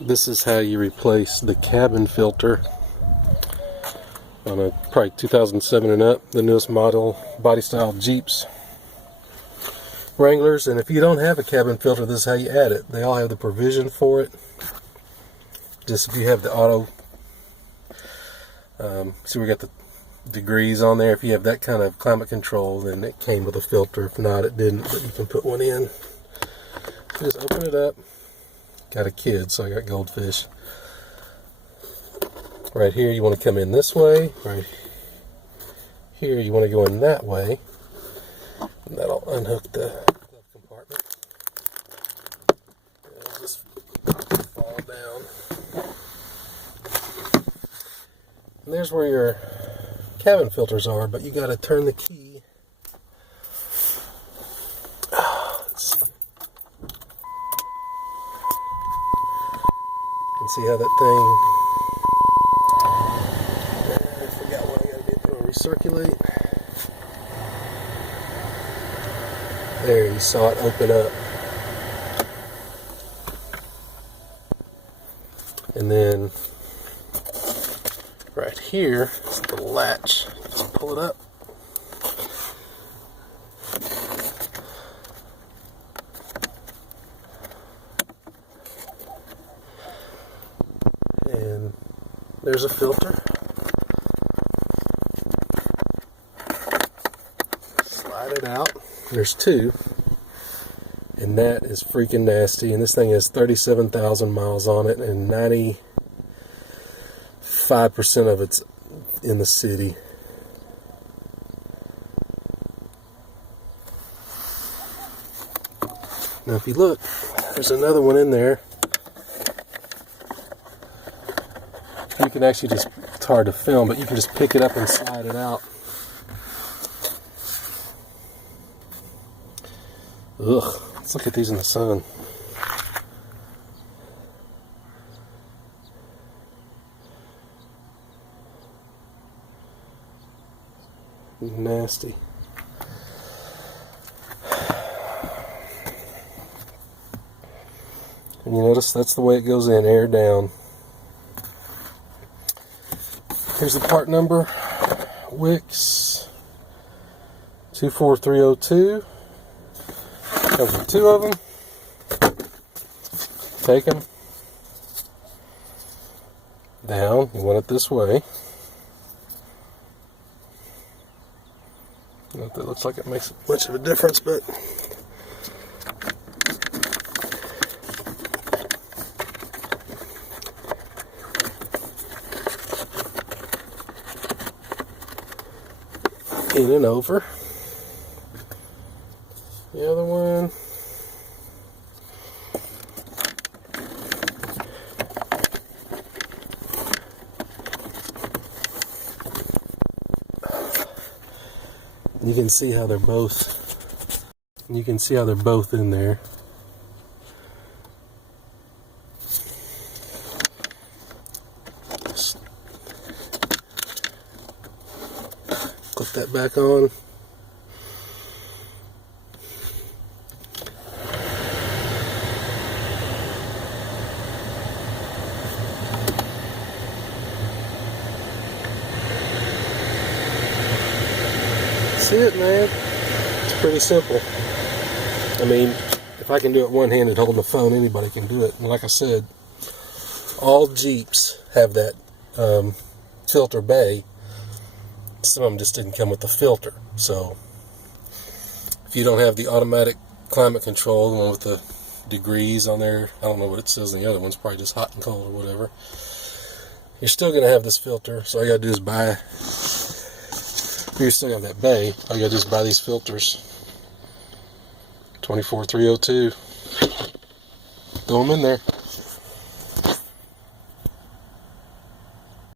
This is how you replace the cabin filter on a probably 2007 and up, the newest model body style Jeeps Wranglers. And if you don't have a cabin filter, this is how you add it. They all have the provision for it. Just if you have the auto, see we got the degrees on there. If you have that kind of climate control, then it came with a filter. If not, it didn't, but you can put one in. Just open it up. Got a kid, so I got goldfish. Right here, you want to come in this way. Right here, you want to go in that way. And that'll unhook the glove compartment. It'll just fall down. And there's where your cabin filters are, but you got to turn the key. Let's see. You can see how that thing. I forgot what I got to do. Recirculate. There, you saw it open up. And then right here is the latch. Just pull it up. And there's a filter. Slide it out. There's two. And that is freaking nasty. And this thing has 37,000 miles on it, and 95% of it's in the city. Now if you look, there's another one in there. You can actually just, it's hard to film, but you can just pick it up and slide it out. Ugh, let's look at these in the sun. Nasty. And you notice that's the way it goes in, air down. Here's the part number, Wix 24302. Comes with two of them. Take them down. You want it this way. Not that it looks like it makes much of a difference, but in and over. The other one. And you can see how they're both. You can see how they're both in there. Just clip that back on. That's it, man. It's pretty simple. I mean, if I can do it one-handed holding the phone, anybody can do it. And like I said, all Jeeps have that filter bay. Some of them just didn't come with the filter. So if you don't have the automatic climate control, the one with the degrees on there, I don't know what it says in the other ones, probably just hot and cold or whatever, you're still going to have this filter. So all you got to do is buy. If you still have that bay, all you gotta do is buy these filters. 24302. Throw them in there.